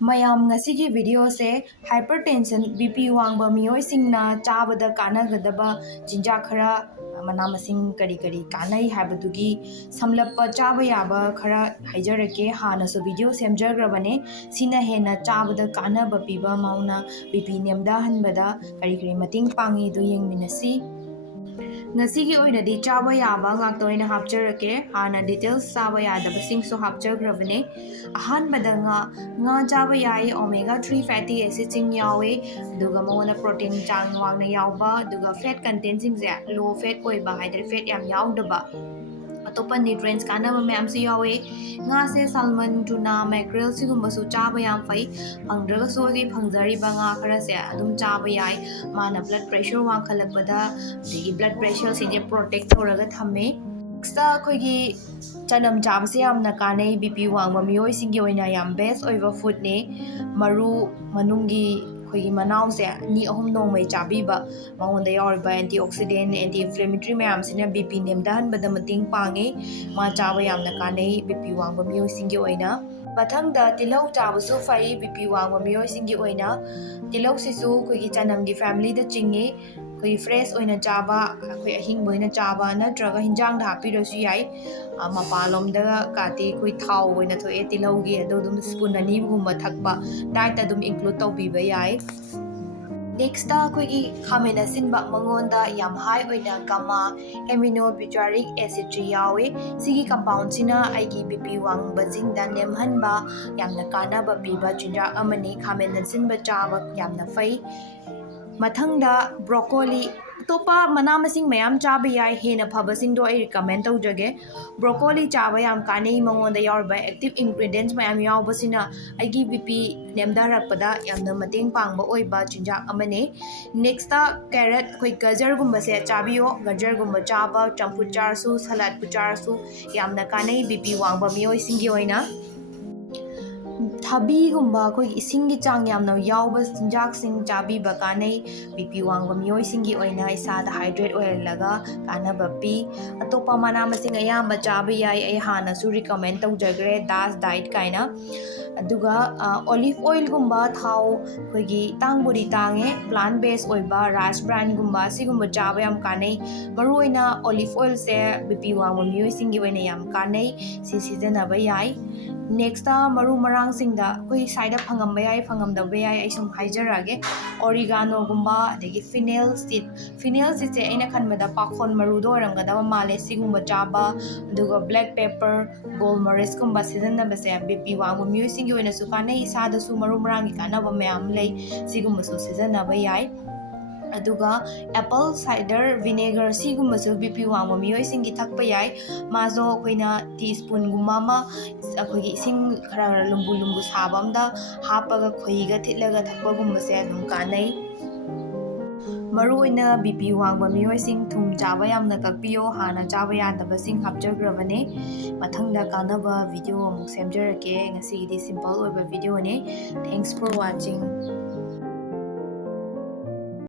mayam ngasigi video se hypertension BP wangba miyoi singna chabada kanagadaba jinja khara mana masing kari kari kanai habadugi samlappa chaba yaba khara haijarake hana so video semjagrabane sina hena chabada kanaba piba mauna BP nemda hanbada kari kari mating pangi du yengminasi ngasigi oinadi chaba yaba ngaktoina hapjarake hana details chaba yadaba singso hapjagrabane ahanbada nga chaba yai omega 3 fatty acid sing yawe duga mona protein chang wangna yawba duga fat content sing se low fat oiba haidre fat yam yawdaba atopa nutrients kanaba mayam si yawe nga se salmon tuna mackerel sigumba su chaba yam fai phangdraga so gi phangjari ba nga khara se adum chaba yai mana blood pressure wang khalakpada degi blood pressure se je protect thoraga thame sta khoigi chanam chaba se yamna kanai bp wangba miyoi singi oina yam best oiva food ne maru manungi khoigi manau se ni ahum nongmai chabiba maonda yauriba antioxidant anti inflammatory mayam sina bp nemdahan bada mating pangi ma chaba yamna kanai bp wangba miyoi singi oina mathangda tilau chaba su fai bp wangba miyoi singi oina tilau sisu khoigi chanam gi family da chingi khoi fresh oina chaba khoi ahing boina chaba natraga hinjang da hapirasu yai mapalom da kati khoi thau oina thoe tilau gi adodum spoon ani gumba thakba diet adum include tawbiba yai next ta khoi khamena sinba mangonda yam high oina gamma aminobutyric acid yawe sigi compound sina aigi bp wang bajing da nemhanba yamna kana ba piba chinja amani khamena sinba chaba yamna fai mathangda broccoli topa mana masing mayam chaba yai hena phabasing do I recommend tawjage broccoli chaba yam kanei mangonda yaurba active ingredients mayam yaubasina aigi bp nemda rakpada yamna mating pangba oiba chinjak amane next ta carrot khoi gajar gumba se chabiyo gajar gumba chaba champut charsu salad pu charsu yamna kanei bp wangba miyoi singi oina thabi gumba khoi isingi chang yamna yawba jinjak sing chabi bakanai bp wangba miyoi singi oina isa da hydrate oil laga kana bapi atopa mana masing ayamba chabi yai ai hana su recommend tawjagre das diet kaina aduga olive oil gumba thau khoigi tangburi tange plant based oiba rice bran gumba sigumba chaba yam kanai maruina olive oil se bp wangba miyoi singi oina yam kanai si season aba yai next ta maru marang singda koi side phangamba yai phangam yai ai sum haijarage oregano gumba adegi fennel seed se aina khanbada pakhon maru do ramgada male sigumba chaba duga black pepper golmaris gumba season na base bp wangba miyoi singi oina su kanai isa da su maru marang gi kana ba mayam lei sigumba su season na ba yai aduga apple cider vinegar sigumba su bp wangba miyoi singi thakpa yai mazo koina teaspoon gumma ma akhogi ising khara lumbu sabamda hapaga khoiga thitlaga thakpa gumba se adum kanai maruina bp wangba miyoi sing thum chaba yamna kakpiyo hana chaba yadaba sing hapjagrabane mathangda kanaba video amuk semjarake ngasi di simple oiba video ne thanks for watching